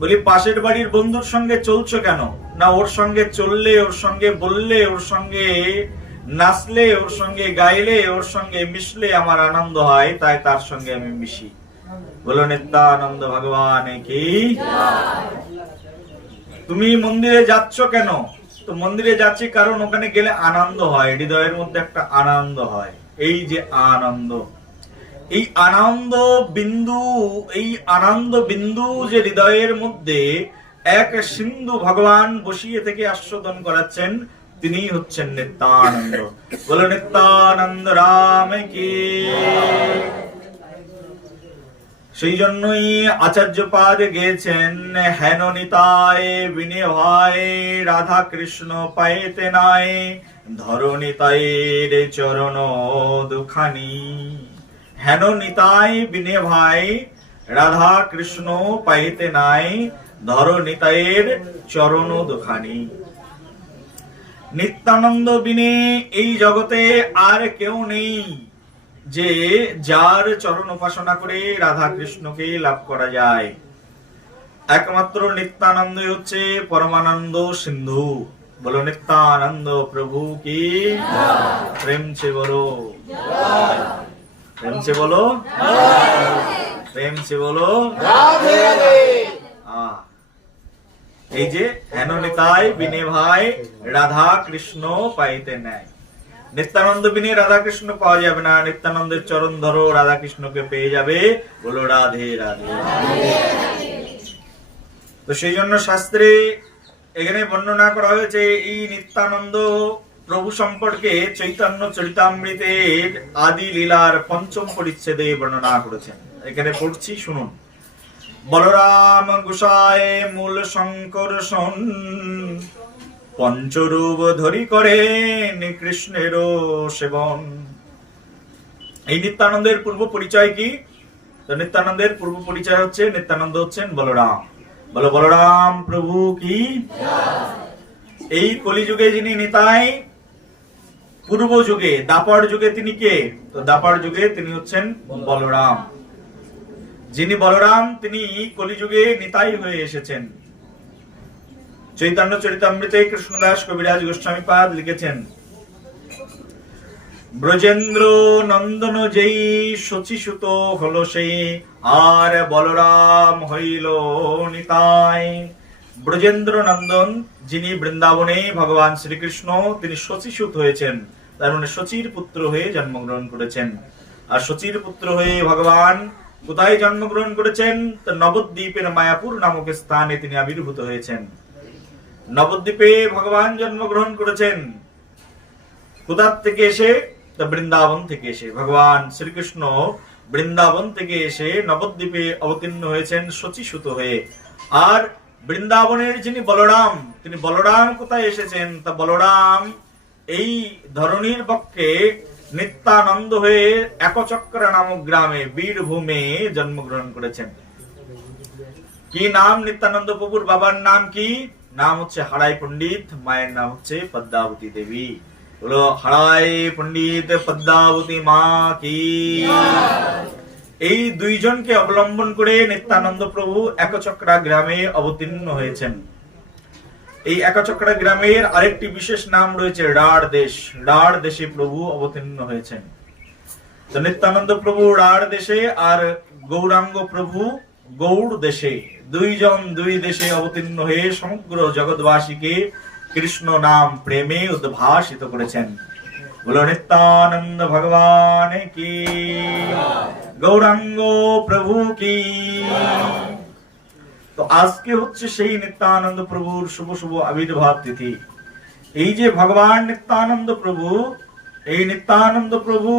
বলি পাশের বাড়ির বন্ধুর সঙ্গে চলছো কেন? না, ওর সঙ্গে চললে, ওর সঙ্গে বললে, ওর সঙ্গে নাচলে, ওর সঙ্গে গাইলে, ওর সঙ্গে মিশলে আমার আনন্দ হয়, তাই তার সঙ্গে আমি মিশি। বলো নিত্যানন্দ ভগবান কি। তুমি মন্দিরে যাচ্ছ কেন? তো মন্দিরে যাচ্ছি কারণ ওখানে গেলে আনন্দ হয়, হৃদয়ের মধ্যে একটা আনন্দ হয়। এই যে আনন্দ, এই আনন্দ বিন্দু, এই আনন্দ বিন্দু যে হৃদয়ের মধ্যে এক সিন্ধু ভগবান বসিয়ে থেকে আস্বাদন করাচ্ছেন, তিনি হচ্ছেন নিত্যানন্দ। বলো নিত্যানন্দ রাম কি। সেই জন্যই আচার্যপাদ গেছেন, হেন নিতায় বিনে ভাই রাধা কৃষ্ণ পাইতে নাই, ধরো নিতায়ের চরণ দুখানি। হেন নিতাই বিনে ভাই রাধা কৃষ্ণ পাইতে নাই, ধরো নিতায়ের চরণ দুখানি। নিত্যানন্দ বিনে এই জগতে আর কেউ নেই যে যার চরণ উপাসনা করে রাধা কৃষ্ণকে লাভ করা যায়। একমাত্র নিত্যানন্দই হচ্ছে পরমানন্দ সিন্ধু। বলো নিত্যানন্দ প্রভু কি। প্রেম সে বলো, প্রেম সে বলো, প্রেম সে বলো। এই যে হেন নিতাই বিনে ভাই রাধা কৃষ্ণ পাইতে নেয়। নিত্যানন্দ বিনে রাধা কৃষ্ণ পাওয়া যাবে না। নিত্যানন্দের চরণ ধরো, রাধা কৃষ্ণকে পেয়ে যাবে। বলো রাধে রাধে। তো সেই জন্য শাস্ত্রে এখানে বর্ণনা করা হয়েছে এই নিত্যানন্দ প্রভু সম্পর্কে চৈতন্য চরিতামৃতের আদি লীলার পঞ্চম পরিচ্ছেদে বর্ণনা করেছেন। এখানে পড়ছি, শুনুন। বলরাম গোসায় মূল শঙ্কর্ষণ, পঞ্চরূপ ধরি করেন কৃষ্ণের সেবন। এই নিত্যানন্দের পূর্ব পরিচয় কি? তো নিত্যানন্দের পূর্ব পরিচয় হচ্ছে নিত্যানন্দ হচ্ছেন বলরাম। বলো বলরাম প্রভু কি। এই কলিযুগে যিনি নিতাই, পূর্ব যুগে দাপর যুগে তিনি কে? তো দাপর যুগে তিনি হচ্ছেন বলরাম। যিনি বলরাম তিনি কলিযুগে নিতাই হয়ে এসেছেন। চৈতন্য চরিতামৃতে কৃষ্ণদাস কবিরাজ গোস্বামীপাদ লিখেছেন, ব্রজেন্দ্র নন্দন যেই শচীসুত হলো সেই, আর বলরাম হইল নিতাই। ব্রজেন্দ্র নন্দন যিনি বৃন্দাবনে ভগবান শ্রীকৃষ্ণ, তিনি শচীসুত হয়েছেন, তার মানে শচীর পুত্র হয়ে জন্মগ্রহণ করেছেন। আর শচীর পুত্র হয়ে ভগবান কোথায় জন্মগ্রহণ করেছেন? তো নবদ্বীপের মায়াপুর নামক স্থানে তিনি আবির্ভূত হয়েছেন। নবদ্বীপে ভগবান জন্মগ্রহণ করেছেন। কোথা থেকে এসে? বৃন্দাবন থেকে এসে। ভগবান শ্রীকৃষ্ণ বৃন্দাবন থেকে এসে নবদ্বীপে অবতীর্ণ হয়েছেন শচীসুত হয়ে। আর বৃন্দাবনের যিনি বলরাম, তিনি বলরাম কোথায় এসেছেন? তা বলরাম এই ধরণীর পক্ষে নিত্যানন্দ হয়ে একচক্র নামক গ্রামে বীরভূমে জন্মগ্রহণ করেছেন। কি নাম নিত্যানন্দ প্রভুর? বাবার নাম কি? নাম হচ্ছে হারাই পণ্ডিত, মায়ের নাম হচ্ছে পদ্মাবতী দেবী। বলো হারাই পণ্ডিত পদ্মাবতী মা কি। এই দুইজনকে অবলম্বন করে নিত্যানন্দ প্রভু একচক্রা গ্রামে অবতীর্ণ হয়েছেন। এই একচক্রা গ্রামের আরেকটি বিশেষ নাম রয়েছে রাঢ় দেশ। রাঢ় দেশে প্রভু অবতীর্ণ হয়েছেন। তো নিত্যানন্দ প্রভু রাঢ় দেশে আর গৌরাঙ্গ প্রভু গৌড় দেশে, দুইজন দুই দেশে অবতীর্ণ হয়ে সমগ্র জগৎবাসীকে কৃষ্ণ নাম প্রেমে উদ্ভাসিত করেছেন। বলো নিত্যানন্দ ভগবান কি। গৌরাঙ্গ প্রভু কি। তো আজকে হচ্ছে সেই নিত্যানন্দ প্রভুর শুভ শুভ আবির্ভাব তিথি। এই যে ভগবান নিত্যানন্দ প্রভু, এই নিত্যানন্দ প্রভু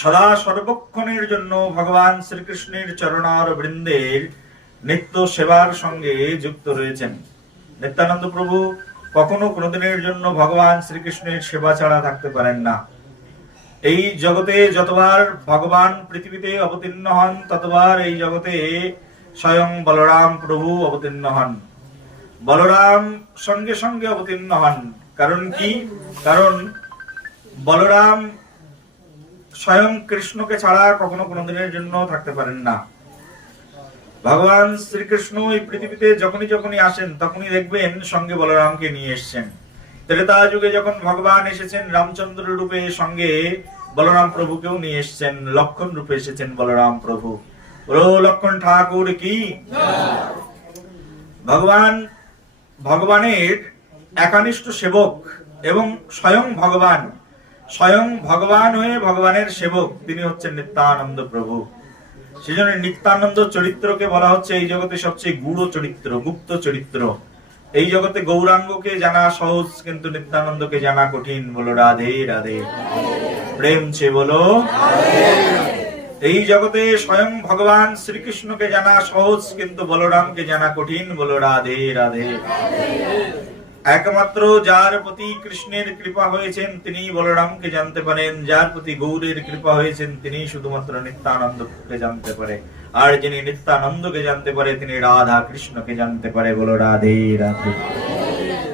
সদা সর্বক্ষণের জন্য ভগবান শ্রীকৃষ্ণের চরণার বৃন্দের নিত্য সেবার সঙ্গে যুক্ত রয়েছেন। নিত্যানন্দ প্রভু কখনো কোনোদিনের জন্য ভগবান শ্রীকৃষ্ণের সেবা ছাড়া থাকতে পারেন না। এই জগতে যতবার ভগবান পৃথিবীতে অবতীর্ণ হন, ততবার এই জগতে স্বয়ং বলরাম প্রভু অবতীর্ণ হন। বলরাম সঙ্গে সঙ্গে অবতীর্ণ হন। কারণ কি? কারণ বলরাম স্বয়ং কৃষ্ণকে ছাড়া কখনো কোনোদিনের জন্য থাকতে পারেন না। ভগবান শ্রীকৃষ্ণ এই পৃথিবীতে যখনই যখনই আসেন তখনই দেখবেন সঙ্গে বলরামকে নিয়ে এসেছেন। ত্রেতা যুগে যখন ভগবান এসেছেন রামচন্দ্র রূপে, সঙ্গে বলরাম প্রভুকেও নিয়ে এসেছেন, লক্ষণ রূপে এসেছেন বলরাম প্রভু। ও লক্ষণ ঠাকুর কি। ভগবানের একানিষ্ঠ সেবক এবং স্বয়ং ভগবান হয়ে ভগবানের সেবক তিনি হচ্ছেন নিত্যানন্দ প্রভু। সেজন্য নিত্যানন্দ চরিত্রকে বলা হচ্ছে এই জগতে সবচেয়ে গূঢ় চরিত্র, গুপ্ত চরিত্র। এই জগতে গৌরাঙ্গকে জানা সহজ, কিন্তু নিত্যানন্দকে জানা কঠিন। বলো রাধে রাধে, প্রেম ছে বলো। এই জগতে স্বয়ং ভগবান শ্রীকৃষ্ণকে জানা সহজ, কিন্তু বলরামকে জানা কঠিন। বলো রাধে রাধে। একমাত্র যার প্রতি কৃষ্ণের কৃপা হয়েছেন তিনি বলরামকে জানতে পারেন, যার প্রতি গৌরের কৃপা হয়েছেন তিনি শুধুমাত্র নিত্যানন্দকে জানতে পারে। আর যিনি নিত্যানন্দকে জানতে পারে তিনি রাধা কৃষ্ণকে জানতে পারে। বলো রাধে রাধে,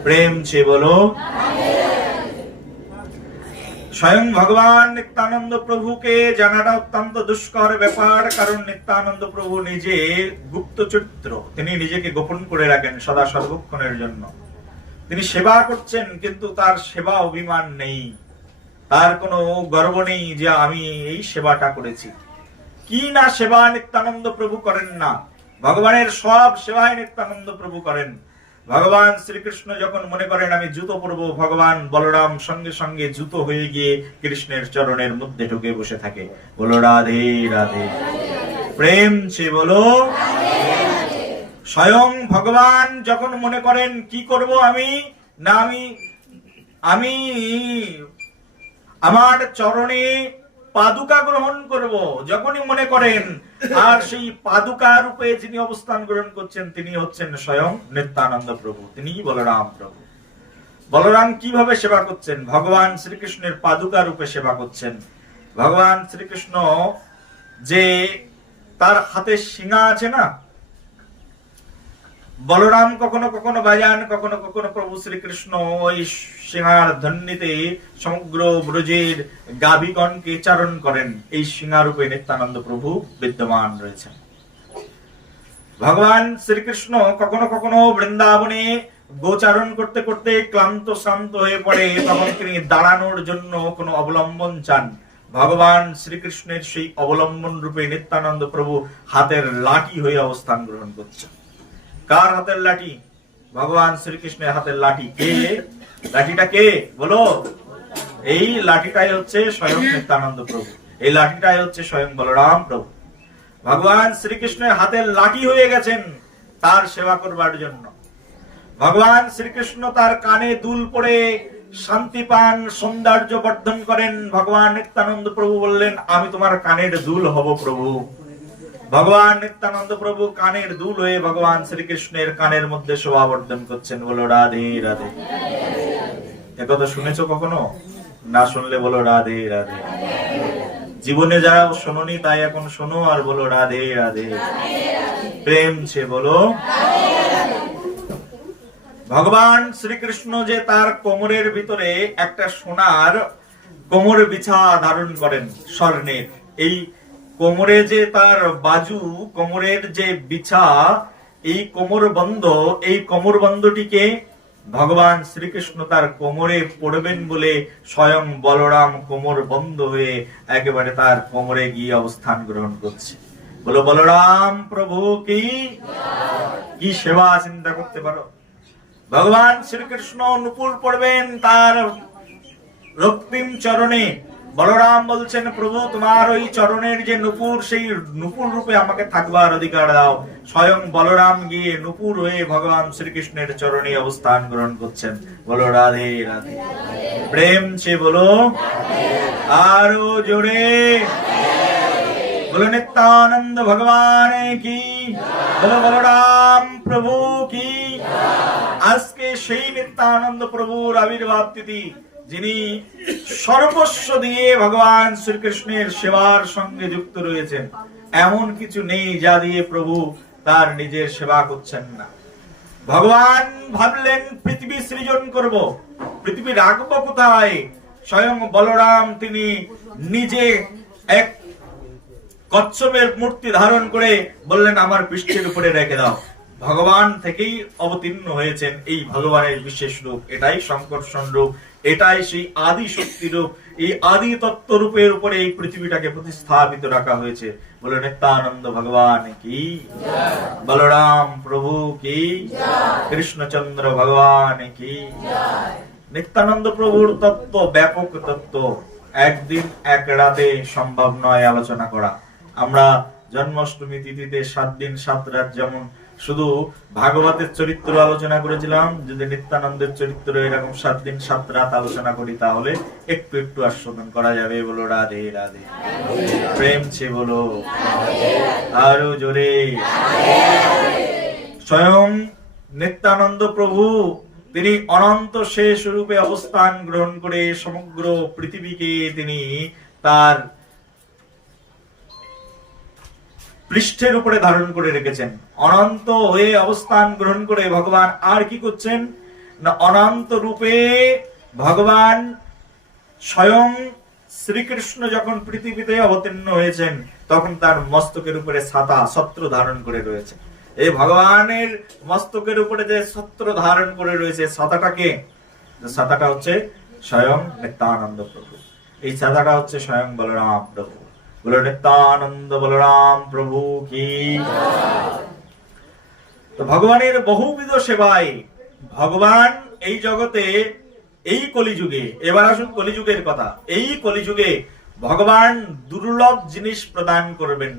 প্রেম ছে বলো। স্বয়ং ভগবান নিত্যানন্দ প্রভুকে জানাটা অত্যন্ত দুষ্কর ব্যাপার, কারণ নিত্যানন্দ প্রভু নিজে গুপ্ত চরিত্র, তিনি নিজেকে গোপন করে রাখেন সদা সর্বক্ষণের জন্য। তিনি সেবা করছেন, কিন্তু তার সেবা অভিমান নেই, তার কোনো গর্ব নেই যে আমি এই সেবাটা করেছি। কি না সেবা নিত্যানন্দ প্রভু করেন না, ভগবানের সব সেবায় নিত্যানন্দ প্রভু করেন। ভগবান শ্রীকৃষ্ণ যখন মনে করেন আমি জুতো পরবো, ভগবান বলরাম সঙ্গে সঙ্গে জুতো হয়ে গিয়ে কৃষ্ণের চরণের মধ্যে ঢুকে বসে থাকে। বলো রাধে রাধে, প্রেম ছে বলো। স্বয়ং ভগবান যখন মনে করেন কি করব আমি না, আমি আমার চরণে পাদুকা গ্রহণ করব, যখনই মনে করেন, আর সেই পাদুকা রূপে যিনি অবস্থান গ্রহণ করছেন তিনি হচ্ছেন স্বয়ং নিত্যানন্দ প্রভু, তিনি বলরাম প্রভু। বলরাম কিভাবে সেবা করছেন? ভগবান শ্রীকৃষ্ণের পাদুকা রূপে সেবা করছেন। ভগবান শ্রীকৃষ্ণ যে তার হাতে শিঙা আছে না, বলরাম কখনো কখনো বাজান, কখনো কখনো প্রভু শ্রীকৃষ্ণ ওই সিংহার ধ্বনিতে সমগ্র ব্রজের গাভীগণকে চারণ করেন। এই সিংহারূপে নিত্যানন্দ প্রভু বিদ্যমান রয়েছেন। ভগবান শ্রীকৃষ্ণ কখনো কখনো বৃন্দাবনে গোচারণ করতে করতে ক্লান্ত শ্রান্ত হয়ে পড়ে, তখন তিনি দাঁড়ানোর জন্য কোনো অবলম্বন চান। ভগবান শ্রীকৃষ্ণের সেই অবলম্বন রূপে নিত্যানন্দ প্রভু হাতের লাঠি হয়ে অবস্থান গ্রহণ করছেন। কার হাতের লাঠি? ভগবান শ্রীকৃষ্ণের হাতের লাঠি। কে লাঠিটা? কে বলো? এই লাঠিটাই হচ্ছে স্বয়ং নিত্যানন্দ প্রভু, এই লাঠিটাই হচ্ছে স্বয়ং বলরাম প্রভু। ভগবান শ্রীকৃষ্ণের হাতের লাঠি হয়ে গেছেন তার সেবা করবার জন্য। ভগবান শ্রীকৃষ্ণ তার কানে দুল পড়ে শান্তি পান, সৌন্দর্য বর্ধন করেন। ভগবান নিত্যানন্দ প্রভু বললেন আমি তোমার কানের দুল হব প্রভু। ভগবান নিত্যানন্দ প্রভু কানের দুল হয়ে ভগবান শ্রীকৃষ্ণের কানের মধ্যে শোভা বর্ধন করছেন। বলো রাধে রাধে। একথা শুনেছো কখনো? না শুনলে বলো রাধে রাধে। জীবনে যারা শোনোনি তাই এখন শোনো আর বলো রাধে রাধে, প্রেম ছে বলো। ভগবান শ্রীকৃষ্ণ যে তার কোমরের ভিতরে একটা সোনার কোমর বিছা ধারণ করেন স্বর্ণের, এই কোমরে যে তার বাজু, কোমরের যে বিছা, এই কোমরবন্ধ, এই কোমরবন্ধটিকে ভগবান শ্রীকৃষ্ণ তার কোমরে পড়বেন বলে স্বয়ং বলরাম কোমর বন্ধ হয়ে একেবারে তার কোমরে গিয়ে অবস্থান গ্রহণ করছে। বলো বলরাম প্রভু কি। কি সেবা চিন্তা করতে পারো। ভগবান শ্রীকৃষ্ণ নুপুর পড়বেন তার রক্তিম চরণে। বলরাম বলছেন প্রভু তোমার ওই চরণের যে নুপুর, সেই নুপুর রূপে আমাকে থাকবার অধিকার দাও। স্বয়ং বলরাম গিয়ে নুপুর হয়ে ভগবান শ্রীকৃষ্ণের চরণে অবস্থান গ্রহণ করছেন। বলো রাধে রাধে, প্রেম ছে বলো। আরো জোরে বলো নিত্যানন্দ ভগবান কি। বলো বলরাম প্রভু কি। আজকে সেই নিত্যানন্দ প্রভুর আবির্ভাব তিথি, যিনি সর্বস্ব দিয়ে ভগবান শ্রীকৃষ্ণের সেবার সঙ্গে যুক্ত রয়েছেন। এমন কিছু নেই যা দিয়ে প্রভু তার নিজের সেবা করছেন না। ভগবান ভাবলেন পৃথিবী সৃজন করব, পৃথিবী রাখবো কোথায়? স্বয়ং বলরাম তিনি নিজে এক কচ্ছপের মূর্তি ধারণ করে বললেন আমার পৃষ্ঠের উপরে রেখে দাও। ভগবান থেকেই অবতীর্ণ হয়েছেন এই ভগবানের বিশেষ রূপ, এটাই সংকর্ষণ রূপ, এটাই সেই আদি শক্তি রূপ। এই আদি তত্ত্ব রূপের উপরে এই পৃথিবীটাকে প্রতিস্থাপিত রাখা হয়েছে। বলে নিত্যানন্দ ভগবান কি, বলরাম প্রভু কি, কৃষ্ণচন্দ্র ভগবান কি। নিত্যানন্দ প্রভুর তত্ত্ব ব্যাপক তত্ত্ব, একদিন এক রাতে সম্ভব নয় আলোচনা করা। আমরা জন্মাষ্টমী তিথিতে 7 দিন 7 রাত যেমন শুধু ভাগবতের চরিত্র আলোচনা করেছিলাম, যদি নিত্যানন্দের চরিত্র এরকম 7 দিন 7 রাত আলোচনা করি তাহলে একটু একটু আস্বাদন করা যাবে। বলো রাধে রাধে, প্রেম ছে বলো আরো জোরে। স্বয়ং নিত্যানন্দ প্রভু তিনি অনন্ত শেষ রূপে অবস্থান গ্রহণ করে সমগ্র পৃথিবীকে তিনি তার পৃষ্ঠের উপরে ধারণ করে রেখেছেন। অনন্ত হয়ে অবস্থান গ্রহণ করে ভগবান আর কি করছেন না, অনন্ত রূপে ভগবান স্বয়ং শ্রীকৃষ্ণ যখন পৃথিবীতে অবতীর্ণ হয়েছেন তখন তার মস্তকের উপরে ছাতা ছত্র ধারণ করে রয়েছে। এই ভগবানের মস্তকের উপরে যে ছত্র ধারণ করে রয়েছে ছাতাটাকে, ছাতাটা হচ্ছে স্বয়ং নিত্যানন্দ প্রভু, এই ছাতাটা হচ্ছে স্বয়ং বলরাম প্রভু। বলো নিত্যানন্দ বলরাম প্রভু কি। তো ভগবানের বহুবিধ সেবায় ভগবান এই জগতে, এই কলিযুগে, এবার আসুন কলিযুগের কথা, এই কলিযুগে ভগবান দুর্লভ জিনিস প্রদান করবেন।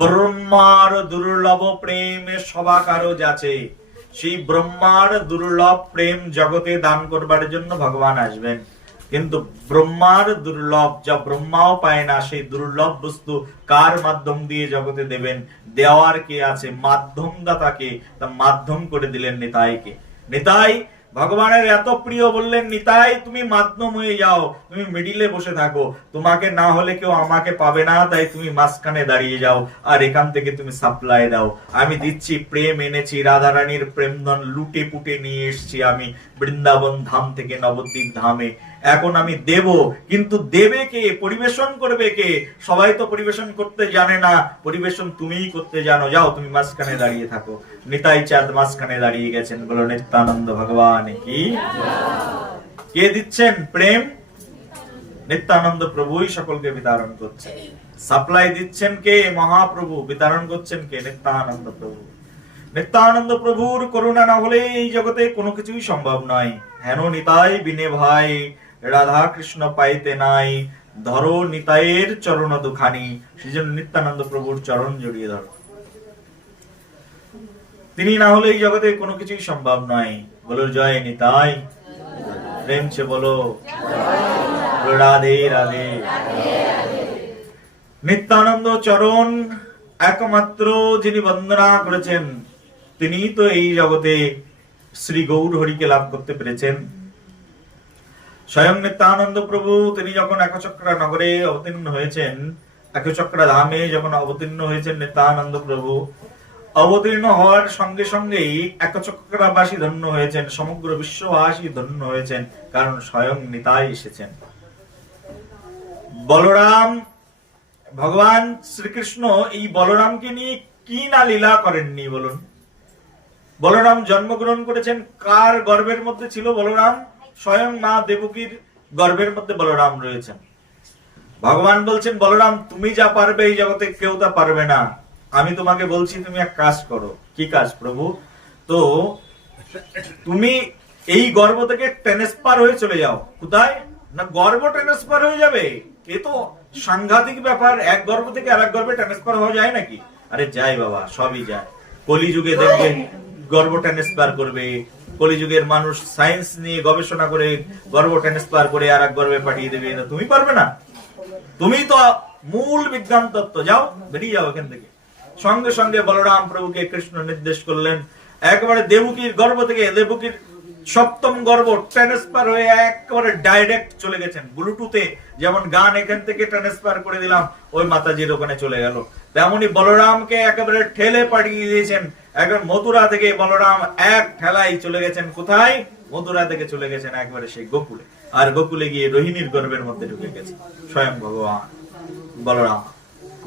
ব্রহ্মার দুর্লভ প্রেম সবাকারও যাচ্ছে, সেই ব্রহ্মার দুর্লভ প্রেম জগতে দান করবার জন্য ভগবান আসবেন। কিন্তু ব্রহ্মার দুর্লভ, যা ব্রহ্মাও পায় না, সেই দুর্লভ বস্তু কার মাধ্যম দিয়ে জগতে দেবেন? দেওয়ার কে আছে? মাধ্যম দাতাকে, তা মাধ্যম করে দিলেন নিতাইকে। নিতাই ভগবানের এত প্রিয়, বললেন নিতাই তুমি মাধ্যম হয়ে যাও, তুমি মিডিলে বসে থাকো, তোমাকে না হলে কেউ আমাকে পাবে না, তাই তুমি মাঝখানে দাঁড়িয়ে যাও আর এখান থেকে তুমি সাপ্লাই দাও। আমি দিচ্ছি, প্রেম এনেছি, রাধা রানীর প্রেমধন লুটে পুটে নিয়ে এসছি আমি বৃন্দাবন ধাম থেকে নবদ্বীপ ধামে। এখন আমি দেব, কিন্তু দেবে কে? পরিবেশন করবে কে? সবাই তো পরিবেশন করতে জানে না, পরিবেশন তুমিই করতে জানো, যাও তুমি মাঝখানে দাঁড়িয়ে থাকো। নিতাই চাঁদ মাঝখানে দাঁড়িয়ে গেছেন। বলো নিত্যানন্দ ভগবান কি। কে দিচ্ছেন প্রেম? নিত্যানন্দ প্রভুই সকলকে বিতরণ করছেন। সাপ্লাই দিচ্ছেন কে? মহাপ্রভু। বিতরণ করছেন কে? নিত্যানন্দ প্রভু। নিত্যানন্দ প্রভুর করুণা না হলে এই জগতে কোনো কিছুই সম্ভব নয়। হেন নিতাই বিনে ভাই রাধা কৃষ্ণ পাইতে নাই, ধরো নিতাইয়ের চরণ দুখানি। সেজন্য নিত্যানন্দ প্রভুর চরণ জড়িয়ে ধরো, তিনি না হলে এই জগতে কোনো কিছুই সম্ভব নয়। বলো জয় নিতাই, প্রেম সে বলো রাধে রাধে। নিত্যানন্দ চরণ একমাত্র যিনি বন্দনা করেছেন, তিনি তো এই জগতে শ্রী গৌর হরিকে লাভ করতে পেরেছেন। স্বয়ং নিত্যানন্দ প্রভু তিনি যখন একচক্রা নগরে অবতীর্ণ হয়েছেন, একচক্রা ধামে যখন অবতীর্ণ হয়েছেন নিত্যানন্দ প্রভু, অবতীর্ণ হওয়ার সঙ্গে সঙ্গেই একচক্রাবাসী ধন্য হয়েছেন, সমগ্র বিশ্ববাসী ধন্য হয়েছেন, কারণ স্বয়ং নিতাই এসেছেন। বলরাম, ভগবান শ্রীকৃষ্ণ এই বলরামকে নিয়ে কি না লীলা করেননি বলুন। বলরাম জন্মগ্রহণ করেছেন কার গর্ভের মধ্যে ছিল বলরাম? স্বয়ং মা দেবকীর গর্ভের মধ্যে বলরাম রয়েছেন। ভগবান বলছেন বলরাম তুমি যা পারবে এই জগতে কেউ তা পারবে না, আমি তোমাকে বলছি তুমি এক কাজ করো। কি কাজ প্রভু? তো তুমি এই গর্ভ থেকে ট্রান্সফার হয়ে চলে যাও। কোথায় না? গর্ভ ট্রান্সফার হয়ে যাবে, এ তো সাংঘাতিক ব্যাপার। এক গর্ভ থেকে আরেক গর্ভে ট্রান্সফার হওয়া যায় নাকি? আরে যাই বাবা, সবই যায়। কলিযুগে দেখবেন গর্ভ ট্রান্সফার করবে, কলিযুগের মানুষ সায়েন্স নিয়ে গবেষণা করে গর্ভ ট্রান্সফার করে আর এক গর্ভে পাঠিয়ে দেবে, তুমি পারবে না। তুমি তো মূল বিজ্ঞান তত্ত্ব, যাও বেরিয়ে যাও এখান থেকে। সঙ্গে সঙ্গে বলরাম প্রভুকে কৃষ্ণ নির্দেশ করলেন, একেবারে দেবকীর গর্ভ থেকে দেবকীর সপ্তম গর্ভ ট্রান্সফার হয়ে একেবারে ডাইরেক্ট চলে গেছেন। ব্লুটুথে যেমন গান এখান থেকে ট্রান্সফার করে দিলাম, ওই মাতাজির ওখানে চলে গেল, তেমনি বলরামকে একেবারে ঠেলে পাঠিয়ে দিয়েছেন। একবার মথুরা থেকে বলরাম এক ঠেলাই চলে গেছেন কোথায়? মথুরা থেকে চলে গেছেন একবারে সেই গোকুলে, আর গোকুলে গিয়ে রোহিণীর গর্ভের মধ্যে ঢুকে গেছে স্বয়ং ভগবান বলরাম।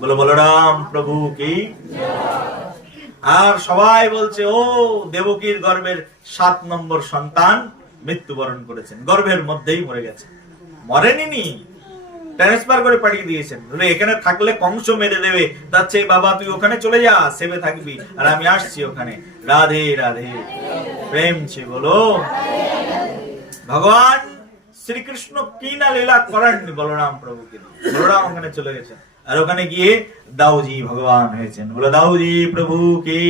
বলো বলরাম প্রভু কি। আর সবাই বলছে ও দেবকীর গর্ভের 7 নম্বর সন্তান মৃত্যুবরণ করেছেন, গর্ভের মধ্যেই মরে গেছে। মরেনি, ট্রান্সফার করে পাঠিয়ে দিয়েছেন, এখানে থাকলে কংস মেরে দেবে, তার চেয়ে বাবা তুই ওখানে চলে যা, সেবে থাকবি, আর আমি আসছি ওখানে। রাধে রাধে, প্রেম ছে বলো। ভগবান শ্রীকৃষ্ণ কি না লীলা করেননি বলরাম প্রভুকে, বলরাম ওখানে চলে গেছেন, আর ওখানে গিয়ে দাউজি ভগবান হয়েছেন। বলো দাউজি প্রভু কি।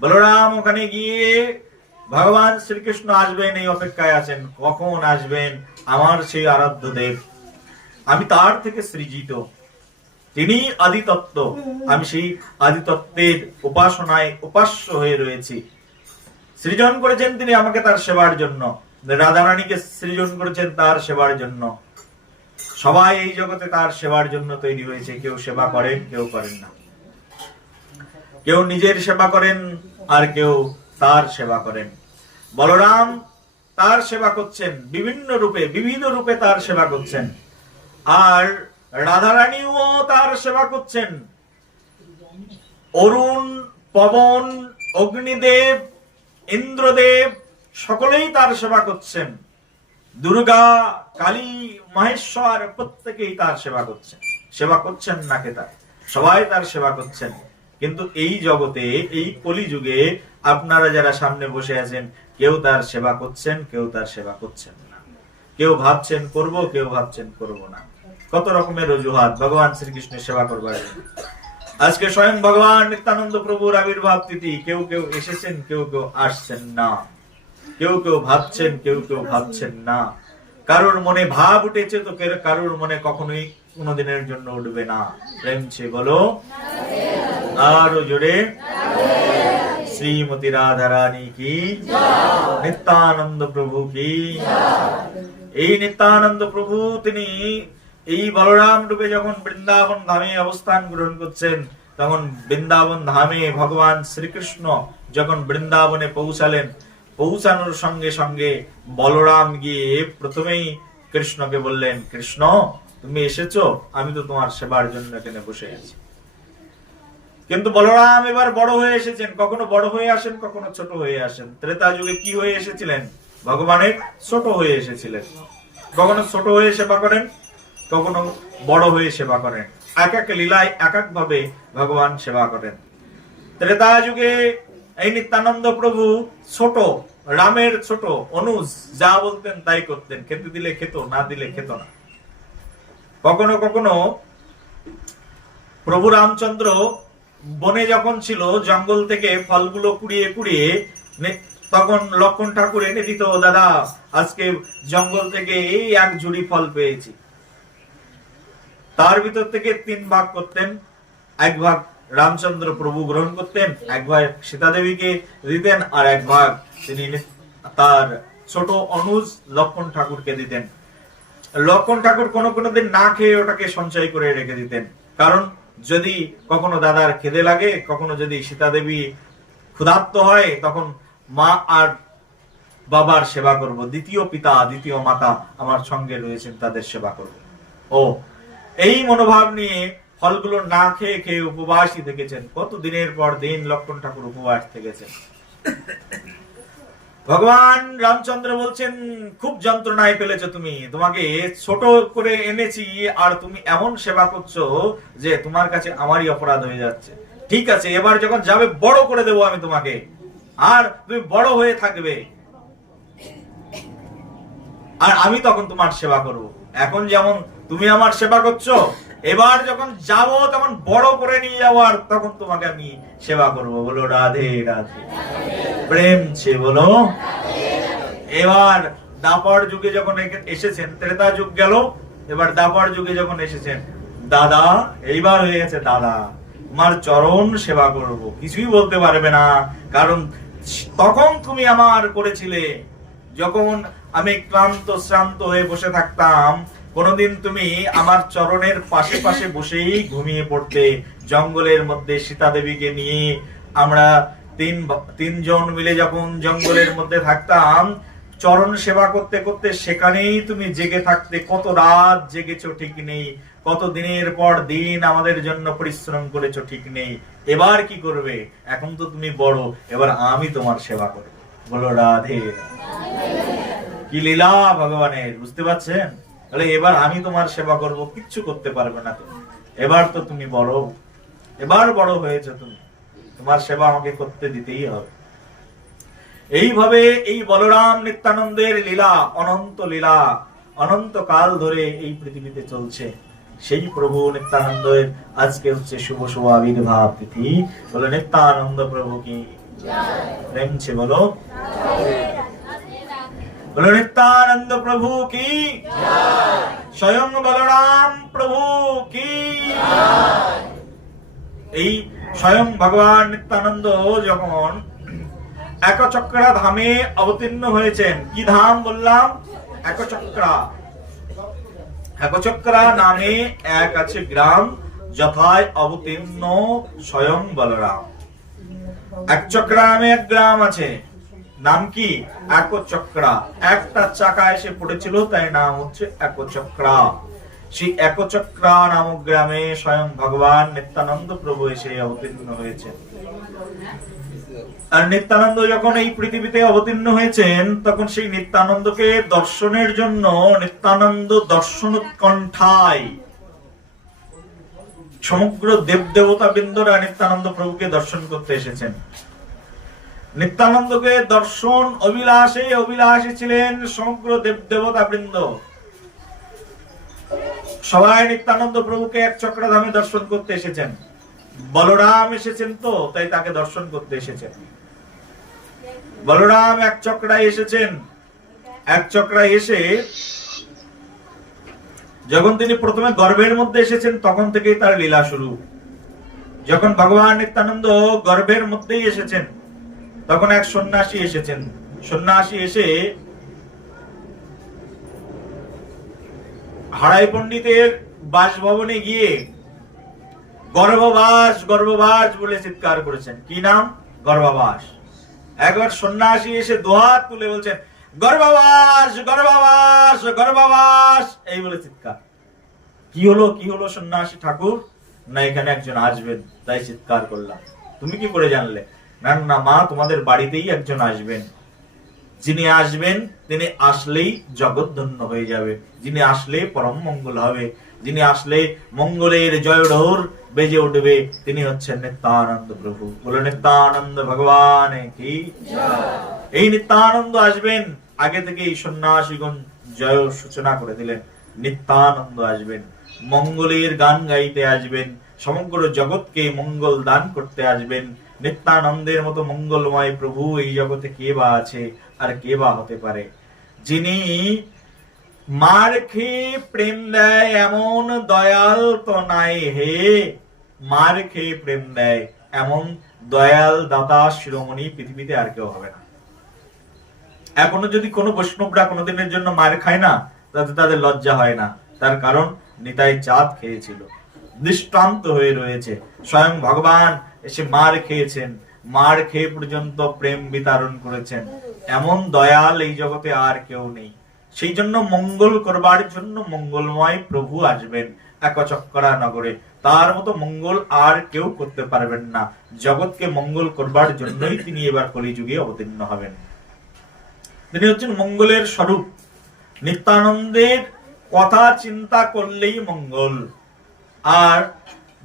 বলরাম ওখানে গিয়ে ভগবান শ্রীকৃষ্ণ আসবেন এই অপেক্ষায় আছেন, কখন আসবেন আমার সেই আরাধ্য দেব, আমি তার থেকে সৃজিত, তিনি আদিতত্ত্ব, আমি সেই আদিতত্ত্বের উপাসনায় উপাস্য হয়ে রয়েছি। সৃজন করেছেন তিনি আমাকে তার সেবার জন্য, রাধারানীকে সৃজন করেছেন তার সেবার জন্য। সবাই এই জগতে তার সেবার জন্য তৈরি হয়েছে, কেউ সেবা করেন কেউ করেন না, কেউ নিজের সেবা করেন আর কেউ তার সেবা করেন। বলরাম তার সেবা করছেন বিভিন্ন রূপে, বিবিধ রূপে তার সেবা করছেন, আর রাধারানীও তার সেবা করছেন। অরুণ, পবন, অগ্নিদেব, ইন্দ্রদেব সকলেই তার সেবা করছেন। দুর্গা, কালী, মহেশ্বর প্রত্যেকেই তার সেবা করছেন। সেবা করছেন না কে তার? সবাই তার সেবা করছেন। কিন্তু এই জগতে, এই কলিযুগে আপনারা যারা সামনে বসে আছেন, কেউ তার সেবা করছেন, কেউ তার সেবা করছেন না। কেউ ভাবছেন করব, কেউ ভাবছেন করব না। কত রকমের অজুহাত ভগবান শ্রীকৃষ্ণের সেবা করবার জন্য। আজকে স্বয়ং ভগবান নিত্যানন্দ প্রভুর আবির্ভাব তিথি, কেউ কেউ এসেছেন, কেউ কেউ আসছেন না, কেউ কেউ ভাবছেন, কেউ কেউ ভাবছেন না। কারোর মনে ভাব উঠেছে তো কারোর মনে কখনোই কোনোদিনের জন্য উঠবে না। প্রেম ছে বলো আরো জোরে। শ্রীমতী রাধা রানী কি, নিত্যানন্দ প্রভু কি। এই নিত্যানন্দ প্রভু তিনি এই বলরাম রূপে যখন বৃন্দাবন ধামে অবস্থান গ্রহণ করছেন, তখন বৃন্দাবন ধামে ভগবান শ্রীকৃষ্ণ যখন বৃন্দাবনে পৌঁছালেন, পৌঁছানোর সঙ্গে সঙ্গে বলরাম গিয়ে প্রথমেই কৃষ্ণকে বললেন, কৃষ্ণ তুমি এসেছো, আমি তো তোমার সেবার জন্য এখানে বসে আছি। কিন্তু বলরাম এবার বড় হয়ে এসেছেন, কখনো বড় হয়ে আসেন, কখনো ছোট হয়ে আসেন। ত্রেতা যুগে কি হয়ে এসেছিলেন? ভগবানের ছোট হয়ে এসেছিলেন। কখনো ছোট হয়ে সেবা করেন, কখনো বড় হয়ে সেবা করেন। এক এক লীলায় এক এক ভাবে ভগবান সেবা করেন। ত্রেতা যুগে এই নিত্যানন্দ প্রভু ছোট, রামের ছোট অনুজ, যা বলতেন তাই করতেন, খেতে দিলে খেত, না দিলে খেত না। কখনো কখনো প্রভু রামচন্দ্র বনে যখন ছিল, জঙ্গল থেকে ফলগুলো কুড়িয়ে কুড়িয়ে তখন লক্ষণ ঠাকুর এনে দিত, দাদা আজকে জঙ্গল থেকে এই এক ঝুড়ি ফল পেয়েছি। তার ভিতর থেকে 3 ভাগ করতেন, 1 ভাগ রামচন্দ্র প্রভু গ্রহণ করতেন, 1 ভাগ সীতা দেবীকে দিতেন, আর 1 ভাগ তিনি তার ছোট অনুজ লক্ষণ ঠাকুরকে দিতেন। লক্ষণ ঠাকুর কোনো দিন না খেয়ে ওটাকে সঞ্চয় করে রেখে দিতেন, কারণ যদি কখনো দাদার খিদে লাগে, কখনো যদি সীতা দেবী ক্ষুধার্ত হয়, তখন মা আর বাবার সেবা করব, দ্বিতীয় পিতা দ্বিতীয় মাতা আমার সঙ্গে রয়েছেন, তাদের সেবা করব। ও এই মনোভাব নিয়ে ফলগুলো না খেয়ে খেয়ে উপবাসী থেকেছেন। কত দিনের পর দিন লক্ষণ ঠাকুর উপবাস থেকেছেন। ভগবান রামচন্দ্র বলছেন, খুব যন্ত্রণায় ফেলেছো তুমি, তোমাকে ছোট করে এনেছি আর তুমি এমন সেবা করছো যে তোমার কাছে আমারই অপরাধ হয়ে যাচ্ছে। ঠিক আছে, এবার যখন যাবে বড় করে দেবো আমি তোমাকে, আর তুমি বড় হয়ে থাকবে, আর আমি তখন তোমার সেবা করব। এখন যেমন তুমি আমার সেবা করছো, এবার যখন যাব তখন বড় করে নিয়ে যাবো, আর তখন তোমাকে আমি সেবা করব। বলো রাধে রাধে, প্রেম ছে বলো। এবার দাপর যুগে যখন এসেছেন, ত্রেতা যুগ গেল, এবার দাপর যুগে যখন এসেছেন, দাদা এইবার হয়ে গেছে, দাদা তোমার চরণ সেবা করব। কিছুই বলতে পারবে না, কারণ তখন তুমি আমার করেছিলে, যখন আমি ক্লান্ত শ্রান্ত হয়ে বসে থাকতাম, কোনদিন তুমি আমার চরণের পাশে পাশে বসেই ঘুমিয়ে পড়তে। জঙ্গলের মধ্যে সীতা দেবীকে নিয়ে আমরা তিনজন মিলে যখন জঙ্গলের মধ্যে থাকতাম, চরণ সেবা করতে করতে সেখানেই তুমি জেগে থাকতে। কত রাত জেগেছো ঠিক নেই, কত দিনের পর দিন আমাদের জন্য পরিশ্রম করেছো ঠিক নেই, এবার কি করবে? এখন তো তুমি বড়, এবার আমি তোমার সেবা করব। বলো রাধে। কি লীলা ভগবানের, বুঝতে পারছেন? তাহলে এবার আমি তোমার সেবা করব, কিচ্ছু করতে পারবে না তুমি, এবার তো তুমি বড়, এবার বড় হয়েছে তুমি, তোমার সেবা আমাকে করতে দিতেই হবে। এইভাবে এই বলরাম নিত্যানন্দের লীলা, অনন্ত লীলা, অনন্ত কাল ধরে এই পৃথিবীতে চলছে। সেই প্রভু নিত্যানন্দের আজকে হচ্ছে শুভ শুভ আবির্ভাব তিথি। বলো নিত্যানন্দ প্রভু কি প্রেমছে, বলো বলো নিত্যানন্দ প্রভু কি, স্বয়ং বলরাম প্রভু কি। এই স্বয়ং ভগবান নিত্যানন্দ যখন একচক্রা ধামে অবতীর্ণ হয়েছেন, কি ধাম বললাম? একচক্রা। একচক্রা নামে এক আছে গ্রাম, যথায় অবতীর্ণ স্বয়ং বলরাম। একচক্রা নামে এক গ্রাম আছে, নাম কি? একচক্রা। একটা চাকা এসে পড়েছিল, তাই নাম হচ্ছে একচক্রা। সেই একচক্রা নামক গ্রামে স্বয়ং ভগবান নিত্যানন্দ প্রভু এসে অবতীর্ণ হয়েছেন। আর নিত্যানন্দ যখন এই পৃথিবীতে অবতীর্ণ হয়েছেন, তখন সেই নিত্যানন্দকে দর্শনের জন্য নিত্যানন্দ দর্শন উৎকণ্ঠায় সমগ্র দেবদেবতা বৃন্দরা নিত্যানন্দ প্রভুকে দর্শন করতে এসেছেন। নিত্যানন্দকে দর্শন অভিলাষে অভিলাষে ছিলেন সমগ্র দেবদেবতা বৃন্দ। সবাই নিত্যানন্দ প্রভুকে এক চক্রধামে দর্শন করতে এসেছেন। বলরাম এসেছেন তো, তাই তাকে দর্শন করতে এসেছেন। বলরাম এক চক্রায় এসেছেন। এক চক্রায় এসে যখন তিনি প্রথমে গর্ভের মধ্যে এসেছেন, তখন থেকেই তার লীলা শুরু। যখন ভগবান নিত্যানন্দ গর্ভের মধ্যেই এসেছেন, তখন এক সন্ন্যাসী এসেছেন। সন্ন্যাসী এসে হারাই পণ্ডিতের বাসভবনে গিয়ে গর্ভবাস গর্ভবাস বলে চিৎকার করেছেন। কি নাম? গর্ভবাস। একবার সন্ন্যাসী এসে দুহাত তুলে বলছেন, গর্ভবাস গর্ভবাস গর্ভবাস, এই বলে চিৎকার। কি হলো কি হলো সন্ন্যাসী ঠাকুর? না, এখানে একজন আসবেন, তাই চিৎকার করলাম। তুমি কি করে জানলে? না না মা, তোমাদের বাড়িতেই একজন আসবেন। যিনি আসবেন, তিনি আসলেই জগৎ ধন্য হয়ে যাবে, যিনি আসলে পরম মঙ্গল হবে, যিনি আসলে মঙ্গলের জয়ঢোর বেজে উঠবে, তিনি হচ্ছেন নিত্যানন্দ প্রভু। বলে নিত্যানন্দ ভগবান কি। এই নিত্যানন্দ আসবেন, আগে থেকে এই সন্ন্যাসীগণ জয় সূচনা করে দিলেন। নিত্যানন্দ আসবেন, মঙ্গলের গান গাইতে আসবেন, সমগ্র জগৎকে মঙ্গল দান করতে আসবেন। নিত্যানন্দের মতো মঙ্গলময় প্রভু এই জগতে কে বা আছে, আর কে বা হতে পারে? যিনি মার খেয়ে প্রেম দেয় এমন দয়াল তো নাই হে। মার খেয়ে প্রেম দেয় এমন দয়াল দাতা শিরোমণি পৃথিবীতে আর কেউ হবে না। এখনো যদি কোনো বৈষ্ণবরা কোনোদিনের জন্য মার খায় না, তাতে তাদের লজ্জা হয় না। তার কারণ নিতাই চাঁদ খেয়েছিল, দৃষ্টান্ত হয়ে রয়েছে। স্বয়ং ভগবান এসে মার খেয়েছেন, মার খেয়ে পর্যন্ত প্রেম বিতরণ করেছেন। এমন দয়াল এই জগতে আর কেউ নেই। সেই জন্য মঙ্গল করবার জন্য মঙ্গলময় প্রভু আসবেন একচক্রা নগরে। তার মতো মঙ্গল আর কেউ করতে পারবেন না। জগৎকে মঙ্গল করবার জন্যই তিনি এবার কলিযুগে অবতীর্ণ হবেন। তিনি হচ্ছেন মঙ্গলের স্বরূপ। নিত্যানন্দের কথা চিন্তা করলেই মঙ্গল। আর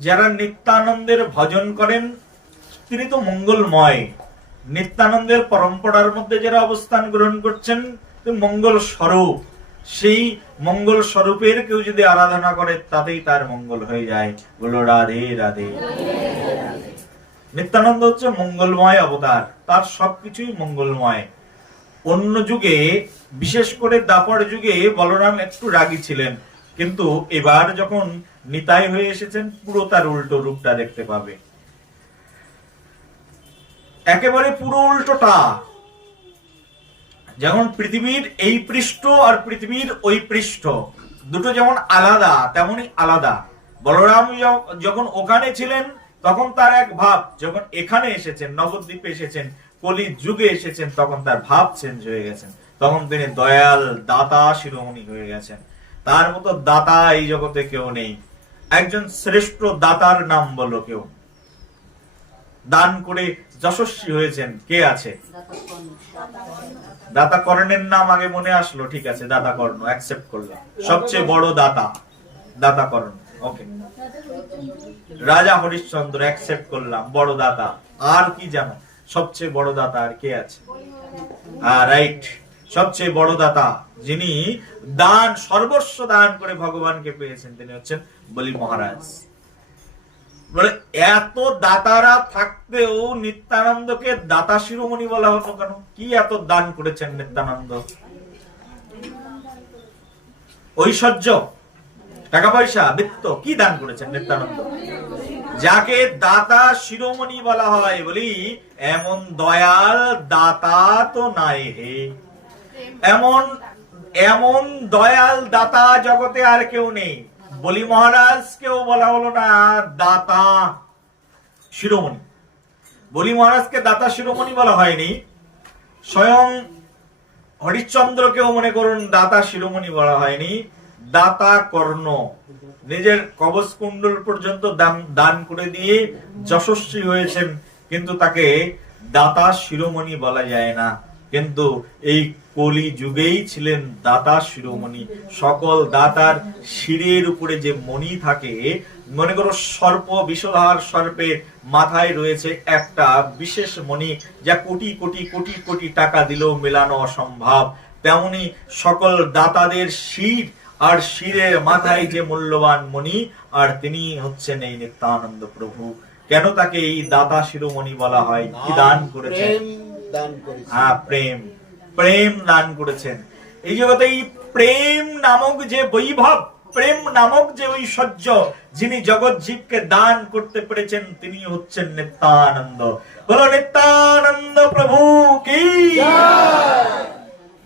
যারা নিত্যানন্দের ভজন করেন, তিনি তো মঙ্গলময়। নিত্যানন্দের পরম্পরার মধ্যে যারা অবস্থান গ্রহণ করছেন, মঙ্গল স্বরূপ। সেই মঙ্গল স্বরূপের কেউ যদি আরাধনা করে, তাতেই তার মঙ্গল হয়ে যায়। বলো রাধে রাধে। নিত্যানন্দ হচ্ছে মঙ্গলময় অবতার, তার সবকিছুই মঙ্গলময়। অন্য যুগে, বিশেষ করে দাপর যুগে বলরাম একটু রাগী ছিলেন, কিন্তু এবার যখন নিতাই হয়ে এসেছেন, পুরো তার উল্টো রূপটা দেখতে পাবে। একেবারে পুরো উল্টোটা। যেমন পৃথিবীর এই পৃষ্ঠ আর পৃথিবীর ওই পৃষ্ঠ দুটো যেমন আলাদা, তেমনই আলাদা। বলরাম যখন ওখানে ছিলেন তখন তার এক ভাব, যখন এখানে এসেছেন, নবদ্বীপে এসেছেন, কলি যুগে এসেছেন, তখন তার ভাব চেঞ্জ হয়ে গেছেন। তখন তিনি দয়াল দাতা শিরোমণি হয়ে গেছেন। তার মতো দাতা এই জগতে কেউ নেই। একজন শ্রেষ্ঠ দাতার নাম বলো কেউ, দান করে যশস্বী হয়েছেন কে আছে? দাতা কর্ণের নাম আগে মনে আসলো, ঠিক আছে, দাতা কর্ণ অ্যাকসেপ্ট করলাম, সবচেয়ে বড় দাতা দাতা কর্ণ, ওকে। রাজা হরিশ্চন্দ্র অ্যাকসেপ্ট করলাম, বড় দাতা। আর কি জানো সবচেয়ে বড় দাতা আর কে আছে? রাইট, সবচেয়ে বড় দাতা যিনি দান সর্বস্ব দান করে ভগবানকে পেয়েছেন তিনি হচ্ছেন বলি মহারাজ। বলে এত দাতারা থাকতেও নিত্যানন্দকে দাতা শিরোমণি বলা হতো কেন? কি এত দান করেছেন নিত্যানন্দ? ঐশ্বর্য, টাকা পয়সা, বৃত্ত, কি দান করেছেন নিত্যানন্দ? যাকে দাতা শিরোমণি বলা হয় বলি এমন দয়াল দাতা তো নাই হে। এমন এমন দয়াল দাতা জগতে আর কেউ নেই। বলি মহারাজ কেউ বলা হলো না দাতা শিরোমণি। বলি মহারাজকে দাতা শিরোমণি বলা হয়নি, স্বয়ং হরিশ্চন্দ্রকেও মনে করুন দাতা শিরোমণি বলা হয়নি। দাতা কর্ণ নিজের কবচ কুণ্ডল পর্যন্ত দান করে দিয়ে যশস্বী হয়েছেন, কিন্তু তাকে দাতা শিরোমণি বলা যায় না। কিন্তু এই কলি যুগেই ছিলেন দাতা শিরোমণি। সকল দাতার শিরের উপরে যে মণি থাকে, মনে করো সর্প, বিষধর সর্পের মাথায় রয়েছে একটা বিশেষ মণি, যা কোটি কোটি কোটি কোটি টাকা দিলেও মেলানো অসম্ভব। তেমনি সকল দাতাদের শির আর শিরের মাথায় যে মূল্যবান মণি, আর তিনি হচ্ছেন এই নিত্যানন্দ প্রভু। কেন তাকে এই দাতা শিরোমণি বলা হয়? কি দান করেছেন? প্রেম, প্রেম দান করেছেন। এই জগতে এই প্রেম নামক যে বৈভব, প্রেম নামক যে ঐশ্বর্য যিনি জগৎ জীবকে দান করতে পেরেছেন তিনি হচ্ছেন নিত্যানন্দ। বলো নিত্যানন্দ প্রভু কি।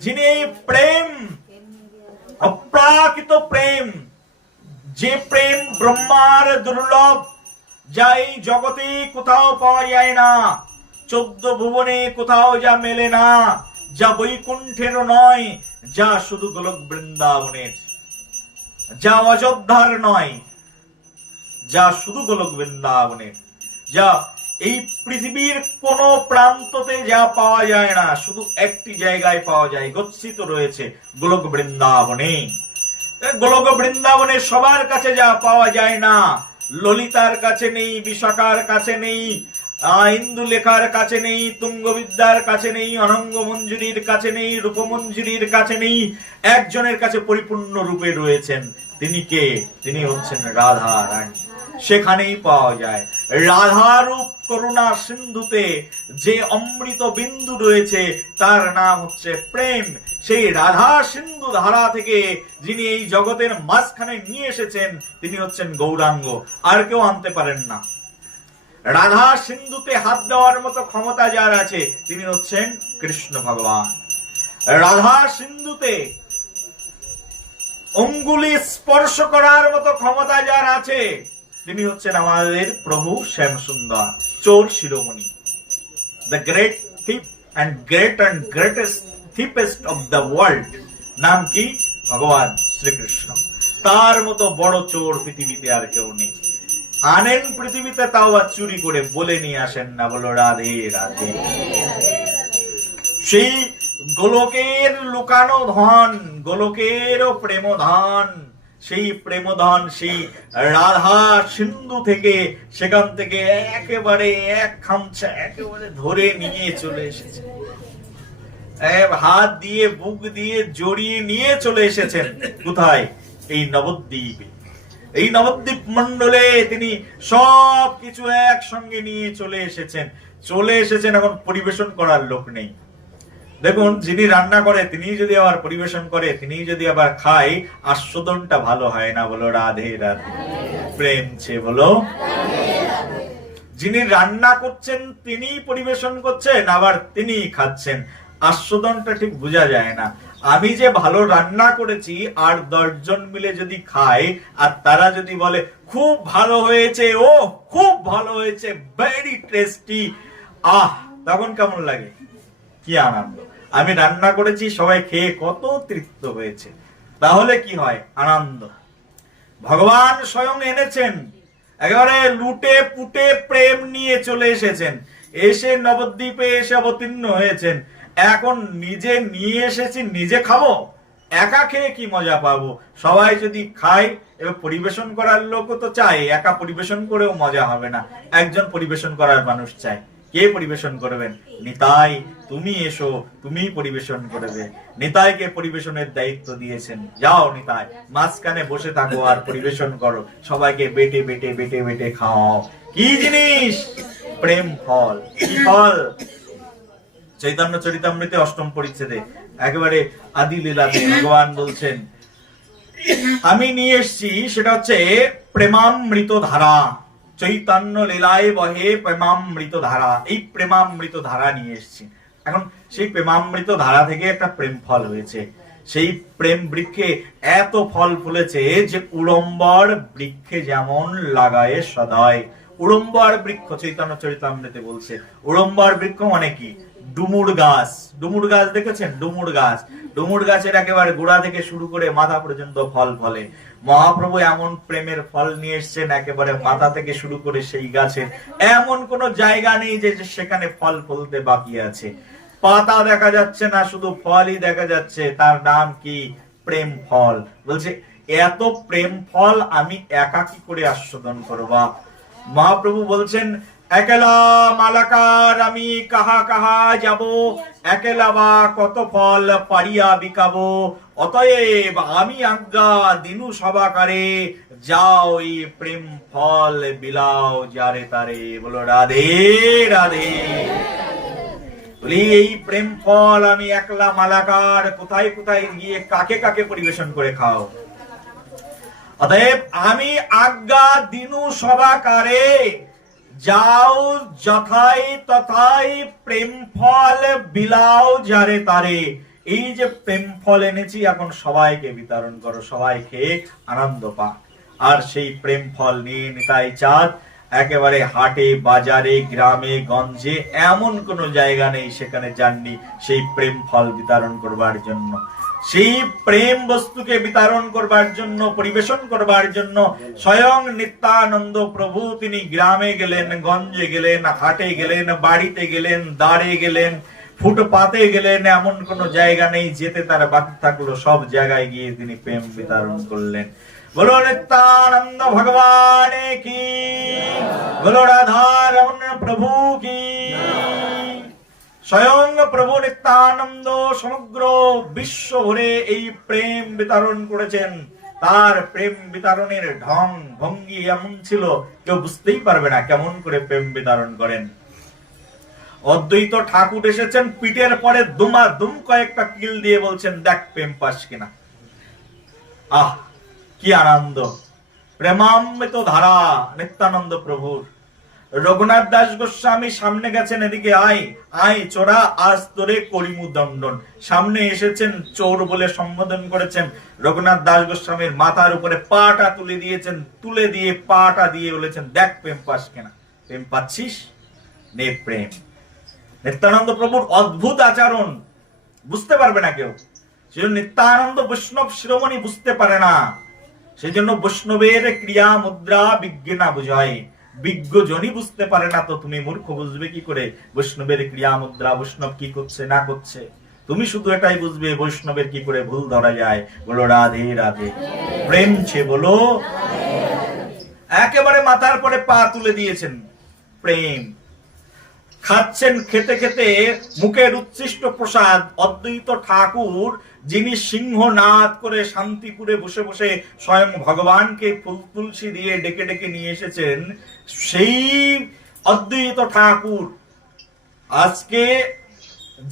যিনি এই প্রেম, অপ্রাকৃত প্রেম, যে প্রেম ব্রহ্মার দুর্লভ, যা এই জগতে কোথাও পাওয়া যায় না, 14 ভুবনে কোথাও যা মেলে না, যা বৈকুণ্ঠের নয়, যা শুধু গোলক বৃন্দাবনের, যা অযোধ্যার নয়, যা শুধু গোলক বৃন্দাবনের, যা এই পৃথিবীর কোন প্রান্ততে যা পাওয়া যায় না, শুধু একটি জায়গায় পাওয়া যায়, গচ্ছিত রয়েছে গোলক বৃন্দাবনে। গোলক বৃন্দাবনে সবার কাছে যা পাওয়া যায় না, ললিতার কাছে নেই, বিশাখার কাছে নেই, ইন্দুলেখার কাছে নেই, তুঙ্গবিদ্যার কাছে নেই, অনঙ্গ মঞ্জুরির কাছে নেই, রূপমঞ্জুরির কাছে নেই, একজনের কাছে পরিপূর্ণ রূপে রয়েছেন। তিনি কে? তিনি হচ্ছেন রাধা রানী। সেখানেই পাওয়া যায়। রাধা রূপ করুণা সিন্ধুতে যে অমৃত বিন্দু রয়েছে তার নাম হচ্ছে প্রেম। সেই রাধা সিন্ধু ধারা থেকে যিনি এই জগতের মাঝখানে নিয়ে এসেছেন তিনি হচ্ছেন গৌরাঙ্গ, আর কেউ আনতে পারেন না। রাধা সিন্ধুতে হাত দেওয়ার মতো ক্ষমতা যার আছে তিনি হচ্ছেন কৃষ্ণ ভগবান। রাধা সিন্ধুতে অঙ্গুলি স্পর্শ করার মতো ক্ষমতা যার আছে তিনি হচ্ছেন আমাদের প্রভু শ্যাম সুন্দর, চোর শিরোমণি, the great thief and greatest thiefest of the world. নাম কি? ভগবান শ্রীকৃষ্ণ। তার মতো বড় চোর পৃথিবীতে আর কেউ নেই। আনেন পৃথিবীতে তাও আর চুরি করে, বলে নিয়ে আসেন না। বলো রাধে রাধে। সেই গোলকের লুকানো ধন, গোলকেরও প্রেম ধন, সেই প্রেম ধন সেই রাধা সিন্ধু থেকে, সেখান থেকে একেবারে এক খামচা একেবারে ধরে নিয়ে চলে এসেছে, হাত দিয়ে বুক দিয়ে জড়িয়ে নিয়ে চলে এসেছেন। কোথায়? এই নবদ্বীপে। এই নবদ্বীপ মন্ডলে তিনি সব কিছু একসঙ্গে নিয়ে চলে এসেছেন। এখন পরিবেশন করার লোক নেই। দেখুন, যিনি রান্না করে তিনি যদি আবার পরিবেশন করে, তিনি যদি আবার খায়, আস্বাদনটা ভালো হয় না। বলো রাধে রাধে। প্রেম ছে বলো। যিনি রান্না করছেন তিনি পরিবেশন করছেন, আবার তিনি খাচ্ছেন, আস্বাদনটা ঠিক বোঝা যায় না। আমি যে ভালো রান্না করেছি আর 10 জন মিলে যদি খায় আর তারা যদি বলে খুব ভালো হয়েছে, ও খুব ভালো হয়েছে, ভেরি টেস্টি, তখন কেমন লাগে? কি আনন্দ! আমি রান্না করেছি, সবাই খেয়ে কত তৃপ্ত হয়েছে, তাহলে কি হয়? আনন্দ। ভগবান স্বয়ং এনেছেন, একেবারে লুটে পুটে প্রেম নিয়ে চলে এসেছেন, এসে নবদ্বীপে এসে অবতীর্ণ হয়েছেন। এখন নিজে নিয়ে এসেছি, নিজে খাবো, একা খেয়ে কি মজা পাবো? সবাই যদি খায়, এবার পরিবেশন করার লোকও তো চাই, একা পরিবেশন করেও মজা হবে না, একজন পরিবেশন করার মানুষ চাই। কে পরিবেশন করবেন? নিতাই, তুমি এসো, তুমি পরিবেশন করবে। নিতাইকে পরিবেশনের দায়িত্ব দিয়েছেন, যাও নিতাই, মাঝখানে বসে থাকো আর পরিবেশন করো, সবাইকে বেটে বেটে বেটে বেটে খাও। কি জিনিস? প্রেম ফল। কি ফল? চৈতন্য চরিতামৃতে অষ্টম পরিচ্ছেদে একেবারে আদি লীলাতে ভগবান বলছেন, আমি নিয়ে এসছি, সেটা হচ্ছে প্রেমামৃত ধারা। চৈতন্য লীলায় বহে প্রেমামৃত ধারা, এই প্রেমামৃত ধারা নিয়ে এসছি। এখন সেই প্রেমামৃত ধারা থেকে একটা প্রেম ফল হয়েছে। সেই প্রেম বৃক্ষে এত ফল ফুলেছে যে উড়ম্বর বৃক্ষে যেমন লাগায় সদায়। উড়ম্বর বৃক্ষ চৈতন্য চরিতামৃতে বলছে, উড়ম্বর বৃক্ষ মানে কি? ডুমুর গাছ। ডুমুর গাছ দেখেছেন? ডুমুর গাছ, ডুমুর গাছের একেবারে গোড়া থেকে শুরু করে মাথা পর্যন্ত ফল ফলে। মহাপ্রভু এমন প্রেমের ফল নিয়ে এসছেন, একেবারে মাথা থেকে শুরু করে সেই গাছের এমন কোন জায়গা নেই যে সেখানে ফল ফলতে বাকি আছে। পাতা দেখা যাচ্ছে না, শুধু ফলই দেখা যাচ্ছে। তার নাম কি? প্রেম ফল। বলছে এত প্রেম ফল আমি একা কি করে আস্বাদন করবা? মহাপ্রভু বলছেন, একলা মালাকার আমি কাহা কাহা যাব, একলা বা কত ফল পারিয়া বিকাবো, অতএব আমি আজ্ঞা দিনু সবাকারে, যাও এই প্রেম ফল বিলাও যারে তারে। বলো রাধে রাধে। বলি এই প্রেম ফল আমি একলা মালাকার কোথায় কোথায় গিয়ে কাকে কাকে পরিবেশন করে খাও। অতএব আমি আজ্ঞা দিনু সবাকারে, যাও যথাই তথাই প্রেম ফল বিলাও যারে তারে। এই যে প্রেম ফল এনেছি, এখন সবাইকে বিতরণ করো, সবাই খেয়ে আনন্দ পাক। আর সেই প্রেম ফল নিয়ে নিতাই চাঁদ একেবারে হাটে বাজারে গ্রামে গঞ্জে এমন কোন জায়গা নেই সেখানে যাননি সেই প্রেম ফল বিতরণ করবার জন্য, সেই প্রেম বস্তুকে বিতরণ করবার জন্য, পরিবেশন করবার জন্য। স্বয়ং নিত্যানন্দ প্রভু তিনি গ্রামে গেলেন, গঞ্জে গেলেন, হাটে গেলেন, বাড়িতে গেলেন, দাঁড়ে গেলেন, ফুটপাতে গেলেন, এমন কোন জায়গা নেই যেতে তার বাকি থাকলো, সব জায়গায় গিয়ে তিনি প্রেম বিতরণ করলেন। বলো নিত্যানন্দ ভগবান কি, বলো রাধারমণ প্রভু কি। স্বয়ং প্রভু নিত্যানন্দ সমগ্র বিশ্ব ভরে এই প্রেম বিতরণ করেছেন। তার প্রেম বিতরণের ঢং ভঙ্গি এমন ছিল কেউ বুঝতেই পারবে না কেমন করে প্রেম বিতরণ করেন। অদ্বৈত ঠাকুর এসেছেন, পিঠের পরে দুম কয়েকটা কিল দিয়ে বলছেন, দেখ প্রেম পাস কিনা। আহ কি আনন্দ! প্রেমামৃত ধারা নিত্যানন্দ প্রভুর। রঘুনাথ দাস গোস্বামী সামনে গেছেন, এদিকে আয় আয় চোরা, আজ তোরে করিমু দণ্ডন। সামনে এসেছেন, চোর বলে সম্বোধন করেছেন। রঘুনাথ দাস গোস্বামীর মাথার উপরে পাটা তুলে দিয়েছেন, তুলে দিয়ে পাটা দিয়ে বলেছেন, দেখ প্রেম পাস কিনা। প্রেম পাচ্ছিস? নে প্রেম। নিত্যানন্দ প্রভুর অদ্ভুত আচরণ বুঝতে পারবে না কেউ। সেজন্য নিত্যানন্দ বৈষ্ণব শিরোমণি বুঝতে পারে না। সেই জন্য বৈষ্ণবের ক্রিয়া মুদ্রা বিজ্ঞ না বুঝায়। বিজ্ঞ জনই বুঝতে পারে না, তো তুমি মূর্খ বুঝবে কি করে বৈষ্ণবের ক্রিয়া মুদ্রা, বৈষ্ণব কি করছে না করছে? তুমি শুধু এটাই বুঝবে বৈষ্ণবের কি করে ভুল ধরা যায়। বলো রাধে রাধে। প্রেম ছে বলো। একেবারে মাথার পরে পা তুলে দিয়েছেন, প্রেম। খাচ্ছেন, খেতে খেতে মুখের উচ্ছিষ্ট প্রসাদ অদ্বৈত ঠাকুর, যিনি সিংহনাদ করে শান্তিপুরে বসে বসে স্বয়ং ভগবানকে ফুল তুলসী দিয়ে ডেকে ডেকে নিয়ে এসেছেন, সেই অদ্বৈত ঠাকুর আজকে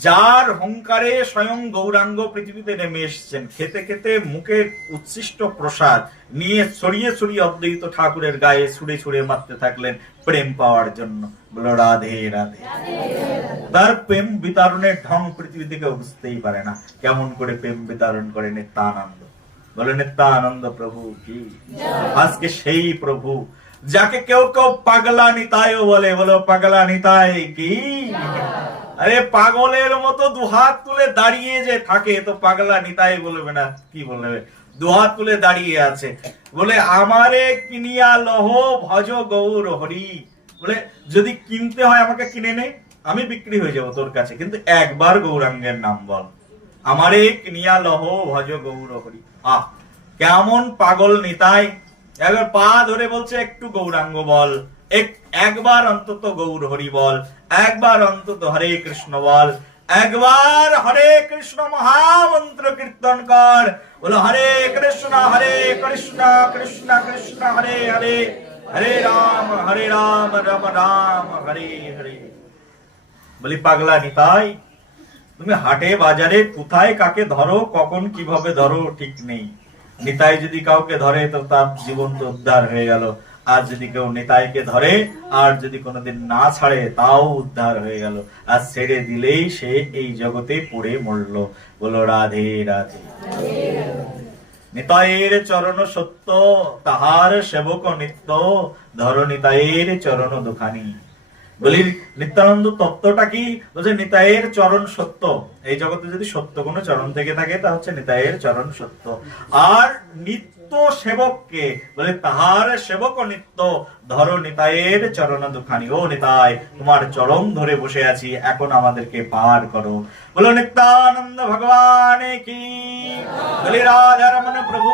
যার হুঙ্কারে স্বয়ং গৌরাঙ্গ পৃথিবীতে নেমে এসেছেন, খেতে খেতে মুখের উচ্ছিষ্ট প্রসাদ নিয়ে ছড়িয়ে ছড়িয়ে অদ্বৈত ঠাকুরের গায়ে ছুড়ে ছুড়ে মারতে থাকলেন প্রেম পাওয়ার জন্য। বলো রাধে রাধে। তার প্রেম বিতরণের ঢং পৃথিবী থেকে বুঝতেই পারে না কেমন করে প্রেম বিতরণ করে নিত্যানন্দ। বলে নিত্যানন্দ প্রভু কি। আজকে সেই প্রভু যাকে কেউ কেউ পাগলা নিতাই বলে। বলো পাগলা নিতাই কি। আরে পাগলের মতো দুহাত তুলে দাঁড়িয়ে যে থাকে, তো পাগলা নিতাই বলবে না, কি বলবে? দুহাত তুলে দাঁড়িয়ে আছে, বলে আমারে কিনিয়া লহ ভজ গৌর হরি। বলে যদি কিনতে হয় আমাকে কিনে নে, আমি বিক্রি হয়ে যাবো তোর কাছে, কিন্তু একবার গৌরাঙ্গের নাম বল, আমারে কিনিয়া লহ ভজ গৌর হরি। আহ, কেমন পাগল নিতাই! একবার পা ধরে বলছে একটু গৌরাঙ্গ বল, একবার অন্তত গৌর হরি বল, একবার অন্তত হরে কৃষ্ণ বল, একবার হরে কৃষ্ণ মহামন্ত্র কীর্তন কর। বলো হরে কৃষ্ণ কৃষ্ণ কৃষ্ণ হরে হরে, হরে রাম রাম রাম হরে হরে। বলি পাগলা নিতাই, তুমি হাটে বাজারে কোথায় কাকে ধরো, কখন কিভাবে ধরো ঠিক নেই। নিতাই যদি কাউকে ধরে তো তার জীবন তো উদ্ধার হয়ে গেল, আর যদি কেউ নিতাইকে ধরে আর যদি কোনোদিন না ছাড়ে তাও উদ্ধার হয়ে গেল, আর ছেড়ে দিলেই সে এই জগতে পড়ে মরল। বলো রাধে রাধে। নিতাইয়ের চরণ সত্য, তাহার সেবক নিত্য, ধর নিতাইয়ের চরণ দুখানি। বলি নিত্যানন্দ তত্ত্বটা কি? বলছে নিতাইয়ের চরণ সত্য। এই জগতে যদি সত্য কোনো চরণ থেকে থাকে তা হচ্ছে নিতাইয়ের চরণ সত্য। আর নিত্য সেবককে বলে তাহার সেবক নিত্য, ধরো নিতাইয়ের চরণ দুখানি। ও নিতাই, তোমার চরণ ধরে বসে আছি, এখন আমাদেরকে পার করো। বলো নিত্যানন্দ ভগবান কি, বলি রাধা রমন প্রভু